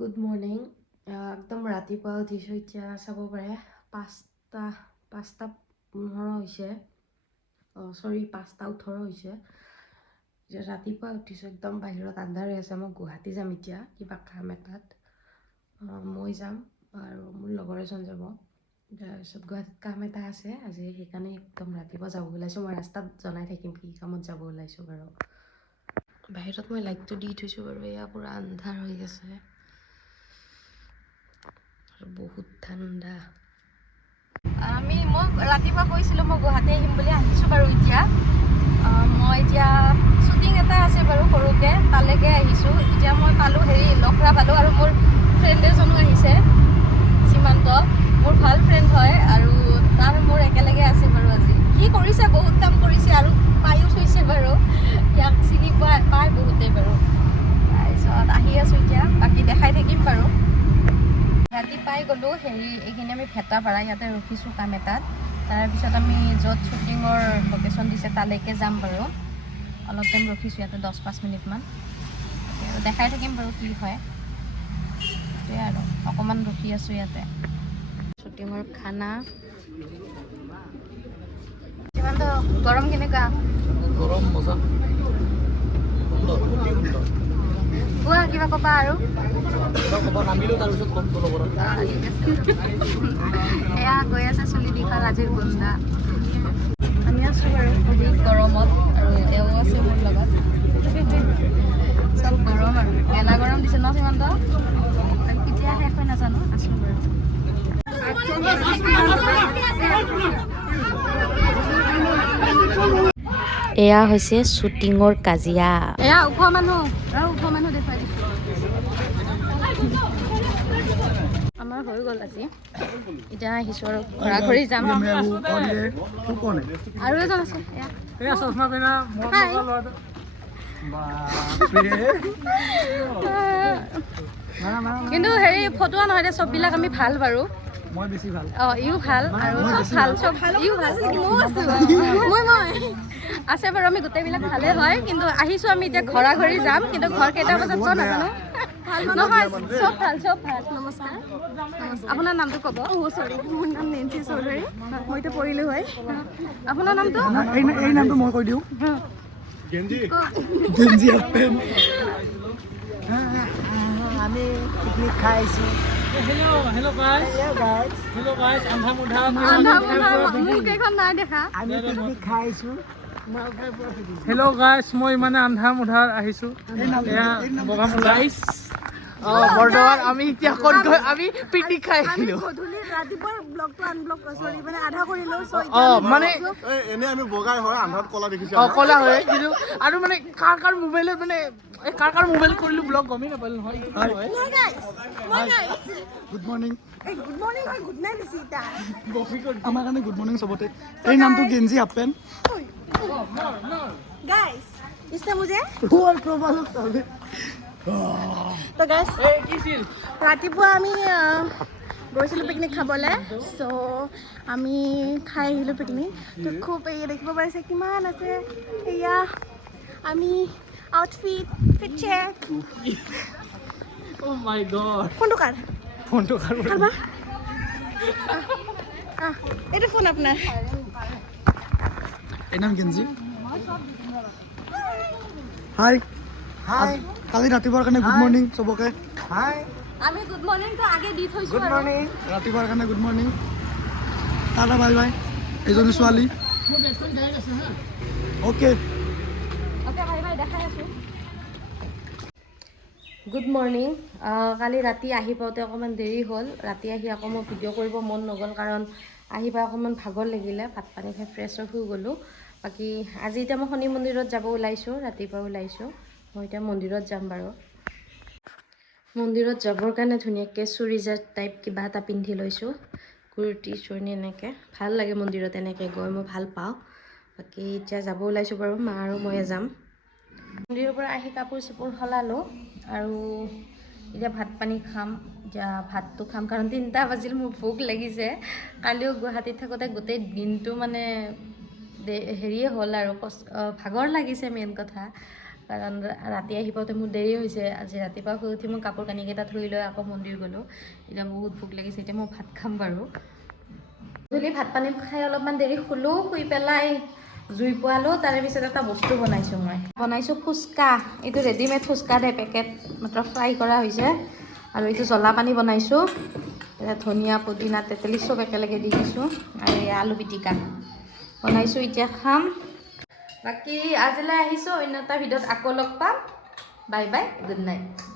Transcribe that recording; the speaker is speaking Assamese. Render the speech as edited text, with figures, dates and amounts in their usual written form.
Good morning. একদম ৰাতিপুৱা উঠিছোঁ। এতিয়া চাব পাৰে 5:15 হৈছে। 5:18 হৈছে। এতিয়া ৰাতিপুৱা উঠিছোঁ, একদম বাহিৰত আন্ধাৰ হৈ আছে। মই গুৱাহাটী যাম এতিয়া কিবা কাম এটাত। মই যাম আৰু মোৰ লগৰ এজন যাব। তাৰপিছত গুৱাহাটীত কাম এটা আছে আজি, সেইকাৰণে একদম ৰাতিপুৱা যাব ওলাইছোঁ। মই ৰাস্তাত জনাই থাকিম কি কামত যাব ওলাইছোঁ বাৰু। বাহিৰত মই লাইটটো দি থৈছোঁ বাৰু। এয়া পূৰা আন্ধাৰ হৈ আছে, বহুত ঠাণ্ডা। মই ৰাতিপুৱা কৈছিলোঁ মই গুৱাহাটী আহিম বুলি, আহিছোঁ বাৰু। মই এতিয়া শ্বুটিং এটা আছে বাৰু সৰুকৈ, তালৈকে আহিছোঁ। এতিয়া মই পালোঁ লখৰা পালোঁ, আৰু মোৰ ফ্ৰেণ্ড এজনো আহিছে, সীমান্ত। মোৰ ভাল ফ্ৰেণ্ড হয়, আৰু তাৰ মোৰ একেলগে আছে বাৰু। আজি সি কৰিছে, বহুত কাম কৰিছে, আৰু পায়ো থৈছে বাৰু। ইয়াক চিনি পায় বহুতেই বাৰু। তাৰপিছত আহি আছোঁ এতিয়া, বাকী দেখাই থাকিম বাৰু। ৰাতি পাই গ'লোঁ এইখিনি আমি ভেটাপাৰা, ইয়াতে ৰখিছোঁ কাম এটাত। তাৰপিছত আমি য'ত শ্বুটিঙৰ লোকেশ্যন দিছে তালৈকে যাম বাৰু। অলপ টাইম ৰখিছোঁ ইয়াতে, 10-5 মিনিটমান। দেখাই থাকিম বাৰু কি হয়। সেইটোৱে আৰু অকণমান ৰখি আছোঁ ইয়াতে। শ্বুটিঙৰ খানা। কিমান গৰম কেনেকুৱা? গৰম মজা। কোৱা কিবা ক'বা আৰু। নামিলোঁ, তাৰপিছত কম তলৰ পৰা। এয়া গৈ আছে চুলি দীঘল আজিৰ গুণ্ডা। আমি আছোঁ বাৰু বহুত গৰমত, আৰু এও আছে মোৰ লগত। চব গৰম আৰু গেলা গৰম দিছে ন সীমান্ত? আৰু কেতিয়া শেষ হয় নাজানো, আছোঁ বাৰু। এয়া হৈছে শ্বুটিঙৰ কাজিয়া। এয়া ওখ মানুহ দেখুৱাই দিছোঁ। আমাৰ হৈ গ'ল আজি। এতিয়া আহিছোঁ আৰু ঘৰা ঘৰি যাম। আৰু এজন আছে, কিন্তু ফটোৱা নহয় দে, চববিলাক আমি ভাল বাৰু। মই বেছি ভাল। ইও ভাল, আৰু চব ভাল, ইও ভাল। মই আছে বাৰু, আমি গোটেইবিলাক ভালে হয়। কিন্তু আহিছোঁ আমি এতিয়া ঘৰা ঘৰি যাম, কিন্তু ঘৰ কেইটা বজাত যোৱা নাজানো। নহয়, চব ভাল। নমস্কাৰ। আপোনাৰ নামটো ক'ব। চৰি, মোৰ নাম নেঞ্চি চৌধুৰী। মই এতিয়া পৰিলোঁ হয়। আপোনাৰ নামটো? এই নামটো মই কৈ দিওঁ। গেঞ্জি আপেন। আমি পিকনিক খাই আহিছোঁ। Hello' guys. মোক এইখন নাই দেখা। আমি পিকনিক খাই আহিছোঁ। হেল্ল' গাইজ, মই মানে আন্ধাৰ মুধাৰ আহিছোঁ। গাইজ বৰ্তমান আমি এতিয়া ক'ত গৈ আমি পিকনিক খাই আহিলোঁ। ৰাতিপুৱাৰ ব্লগটো আধা কৰিলোঁ। মানে এনে আমি বগাই হয়, আন্ধাৰত কলা দেখিছোঁ। কলা হয়, কিন্তু আৰু মানে কাৰ মোবাইলত মানে কাৰ মোবাইল কৰিলোঁ ব্লগ গমেই নাপালোঁ নহয়। Good morning. আমাৰ কাৰণে গুড মৰ্ণিং চবতে। এই নামটো গেঞ্জি আপেন। ৰাতিপুৱা আমি গৈছিলোঁ পিকনিক খাবলৈ, চ' আমি খাই আহিলোঁ পিকনিক। তো খুব দেখিব পাৰিছে কিমান আছে। এয়া আমি আউটফিট ফিট চেক। ফোনটো কাৰ বা? এইটো ফোন আপোনাৰ? এই নাম গেঞ্জি। হাই কালি ৰাতিপুৱাৰ কাৰণে গুড মৰ্ণিং চবকে। আমি গুড মৰ্ণিংটো আগে দি থৈছোঁ। গুড মৰ্ণিং ৰাতিপুৱাৰ কাৰণে good morning. Tata bye bye. এইজনী ছোৱালী। অ'কে বাই বাই, দেখাই আছোঁ। Good morning. কালি ৰাতি আহি পাওঁতে অকণমান দেৰি হ'ল। ৰাতি আহি আকৌ মই ভিডিঅ' কৰিব মন নগ'ল, কাৰণ আহি পাই অকণমান ভাগৰ লাগিলে। ভাত পানী খাই ফ্ৰেছ হৈ শুই গ'লোঁ। বাকী আজি এতিয়া মই শনি মন্দিৰত যাব ওলাইছোঁ, ৰাতিপুৱা ওলাইছোঁ। মই এতিয়া মন্দিৰত যাম বাৰু। মন্দিৰত যাবৰ কাৰণে ধুনীয়াকৈ চুৰিজাৰ টাইপ কিবা এটা পিন্ধি লৈছোঁ, কুৰ্তি চুৰ্ণি এনেকৈ। ভাল লাগে মন্দিৰত এনেকৈ গৈ, মই ভাল পাওঁ। বাকী এতিয়া যাব ওলাইছোঁ বাৰু, মা আৰু ময়ে যাম। মন্দিৰৰ পৰা আহি কাপোৰ চাপোৰ সলালোঁ, আৰু এতিয়া ভাত পানী খাম। এতিয়া ভাতটো খাম, কাৰণ 3টা বাজিল, মোৰ ভোক লাগিছে। কালিও গুৱাহাটীত থাকোঁতে গোটেই দিনটো মানে হেৰিয়ে হ'ল আৰু ভাগৰ লাগিছে মেইন কথা। কাৰণ ৰাতি আহি পাওঁতে মোৰ দেৰি হৈছে আজি ৰাতিপুৱা শুই উঠি মই কাপোৰ কানিকেইটা ধুই লৈ আকৌ মন্দিৰ গ'লোঁ এতিয়া বহুত ভোক লাগিছে এতিয়া মই ভাত খাম বাৰু গধূলি ভাত পানী খাই অলপমান দেৰি শুলোঁ শুই পেলাই জুই পোৱালোঁ তাৰে পিছত এটা বস্তু বনাইছোঁ মই বনাইছোঁ ফুচকা এইটো ৰেডিমেড ফুচকা দে পেকেট মাত্ৰ ফ্ৰাই কৰা হৈছে আৰু এইটো জ্বলা পানী বনাইছোঁ ধনিয়া পুদিনা তেতেলী চব একেলগে দি দিছোঁ আৰু এই আলু পিটিকা বনাইছোঁ এতিয়া খাম বাকী আজিলৈ আহিছোঁ অন্য এটা ভিডিঅ'ত আকৌ লগ পাম বাই বাই গুড নাইট